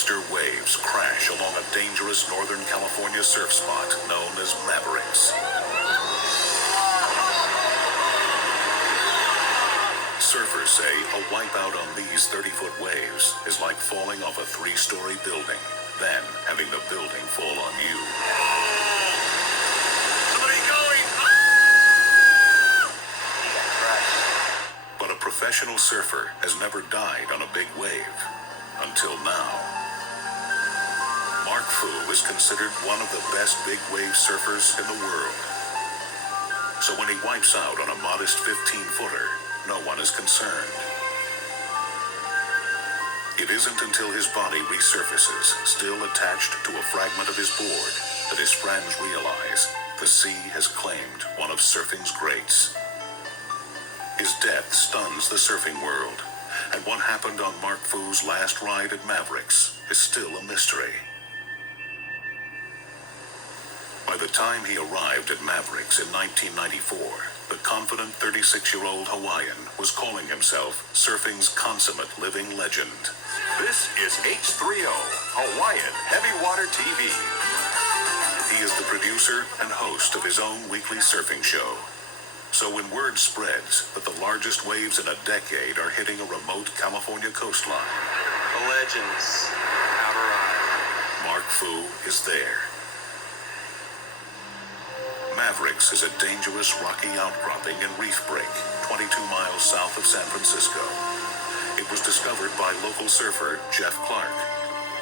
monster waves crash along a dangerous Northern California surf spot known as Mavericks. Surfers say a wipeout on these 30-foot waves is like falling off a 3-story building, then having the building fall on you. Somebody going! But a professional surfer has never died on a big wave. Until now. Mark Fu is considered one of the best big wave surfers in the world. So when he wipes out on a modest 15-footer, no one is concerned. It isn't until his body resurfaces, still attached to a fragment of his board, that his friends realize the sea has claimed one of surfing's greats. His death stuns the surfing world, and what happened on Mark Fu's last ride at Mavericks is still a mystery. By the time he arrived at Mavericks in 1994, the confident 36-year-old Hawaiian was calling himself surfing's consummate living legend. This is H3O, Hawaiian Heavy Water TV. He is the producer and host of his own weekly surfing show. So when word spreads that the largest waves in a decade are hitting a remote California coastline, the legends have arrived. Mark Fu is there. Mavericks is a dangerous rocky outcropping and reef break 22 miles south of San Francisco. It was discovered by local surfer Jeff Clark.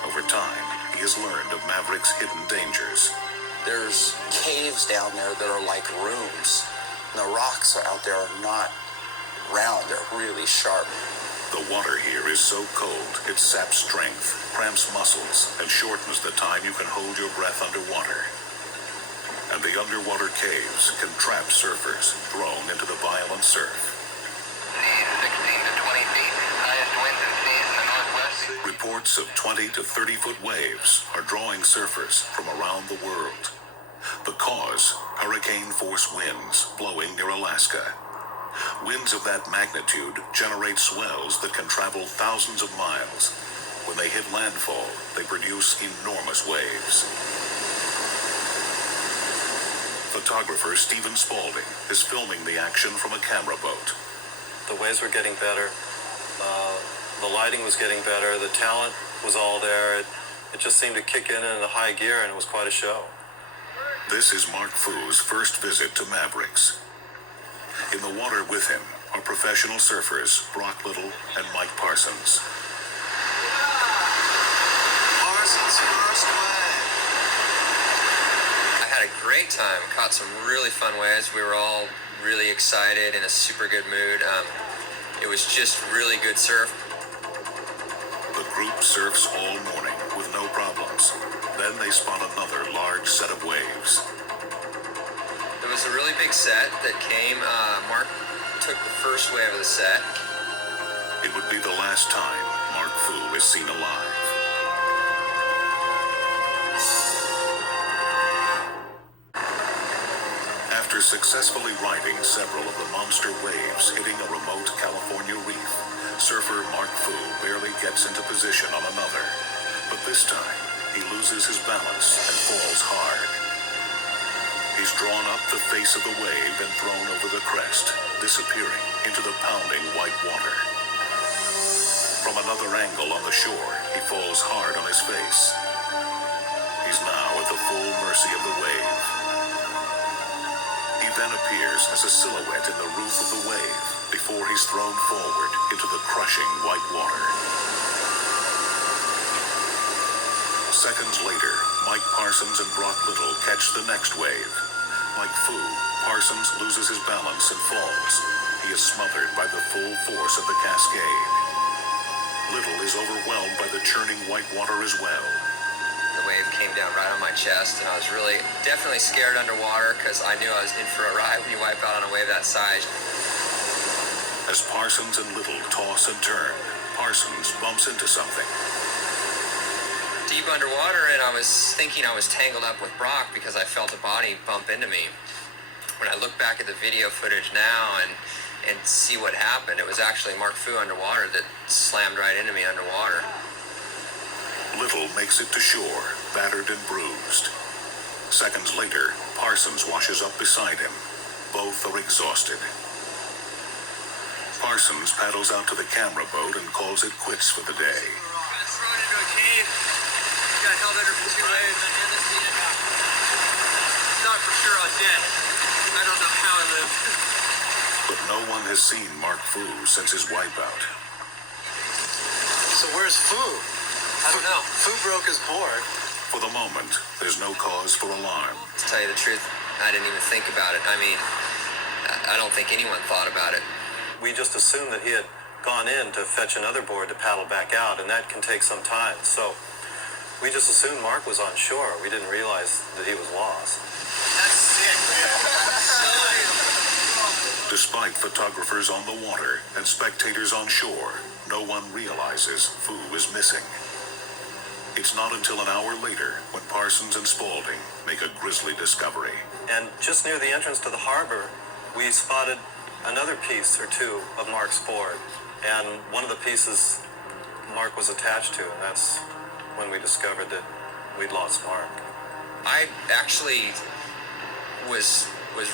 Over time, he has learned of Mavericks' hidden dangers. There's caves down there that are like rooms. The rocks out there are not round, they're really sharp. The water here is so cold, it saps strength, cramps muscles, and shortens the time you can hold your breath underwater. And the underwater caves can trap surfers thrown into the violent surf. Seas 16 to 20 feet, highest winds and seas in the northwest. Reports of 20 to 30-foot waves are drawing surfers from around the world. The cause, hurricane-force winds blowing near Alaska. Winds of that magnitude generate swells that can travel thousands of miles. When they hit landfall, they produce enormous waves. Photographer Stephen Spaulding is filming the action from a camera boat. The waves were getting better. The lighting was getting better. The talent was all there. It just seemed to kick in a high gear, and it was quite a show. This is Mark Fu's first visit to Mavericks. In the water with him are professional surfers Brock Little and Mike Parsons. Parsons first wave. I had a great time. Caught some really fun waves. We were all really excited, in a super good mood. It was just really good surf. The group surfs all morning with no problems. Then they spot another large set of waves. It was a really big set that came. Mark took the first wave of the set. It would be the last time Mark Fu is seen alive. After successfully riding several of the monster waves hitting a remote California reef, surfer Mark Fu barely gets into position on another. But this time, he loses his balance and falls hard. He's drawn up the face of the wave and thrown over the crest, disappearing into the pounding white water. From another angle on the shore, he falls hard on his face. He's now at the full mercy of the wave. He then appears as a silhouette in the roof of the wave before he's thrown forward into the crushing white water. Seconds later, Mike Parsons and Brock Little catch the next wave. Like Fu, Parsons loses his balance and falls. He is smothered by the full force of the cascade. Little is overwhelmed by the churning white water as well. The wave came down right on my chest, and I was really definitely scared underwater because I knew I was in for a ride when you wipe out on a wave that size. As Parsons and Little toss and turn, Parsons bumps into something. Deep underwater, and I was thinking I was tangled up with Brock because I felt a body bump into me. When I look back at the video footage now and see what happened, it was actually Mark Fu underwater that slammed right into me underwater. Little makes it to shore, battered and bruised. Seconds later, Parsons washes up beside him. Both are exhausted. Parsons paddles out to the camera boat and calls it quits for the day. Got thrown into a cave. Got held under for 2 days. Thought for sure I was dead. I don't know how I lived. But no one has seen Mark Fu since his wipeout. So where's Fu? I don't know. Fu broke his board. For the moment, there's no cause for alarm. To tell you the truth, I didn't even think about it. I mean, I don't think anyone thought about it. We just assumed that he had gone in to fetch another board to paddle back out, and that can take some time. So we just assumed Mark was on shore. We didn't realize that he was lost. That's sick, man. Despite photographers on the water and spectators on shore, no one realizes Fu is missing. It's not until an hour later when Parsons and Spaulding make a grisly discovery. And just near the entrance to the harbor, we spotted another piece or two of Mark's board. And one of the pieces Mark was attached to, and that's when we discovered that we'd lost Mark. I actually was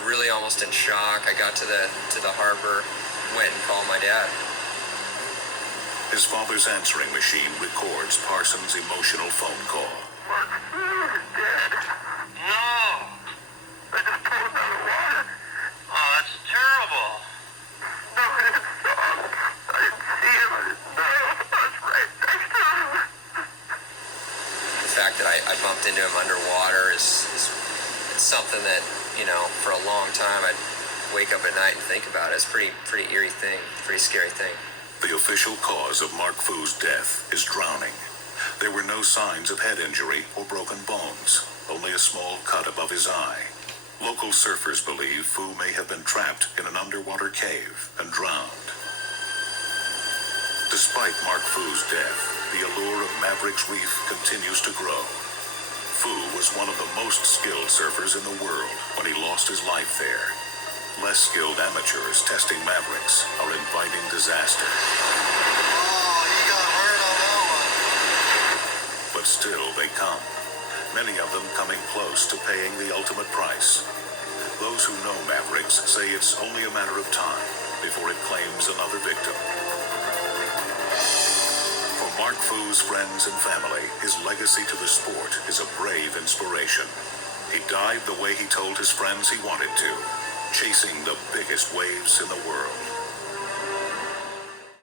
really almost in shock. I got to the harbor, went and called my dad. His father's answering machine records Parsons' emotional phone call. Mark Fu is dead. No. I just pulled him out of the water. Oh, that's terrible. No, I didn't saw him. I didn't see him. I didn't know. I was right next to him. The fact that I bumped into him underwater is it's something that, you know, for a long time I'd wake up at night and think about it. It's a pretty eerie thing, pretty scary thing. The official cause of Mark Fu's death is drowning. There were no signs of head injury or broken bones, only a small cut above his eye. Local surfers believe Fu may have been trapped in an underwater cave and drowned. Despite Mark Fu's death, the allure of Mavericks Reef continues to grow. Fu was one of the most skilled surfers in the world when he lost his life there. Less skilled amateurs testing Mavericks are inviting disaster. Oh, he got hurt on that one. But still they come, many of them coming close to paying the ultimate price. Those who know Mavericks say it's only a matter of time before it claims another victim. For Mark Fu's friends and family, his legacy to the sport is a brave inspiration. He died the way he told his friends he wanted to, chasing the biggest waves in the world.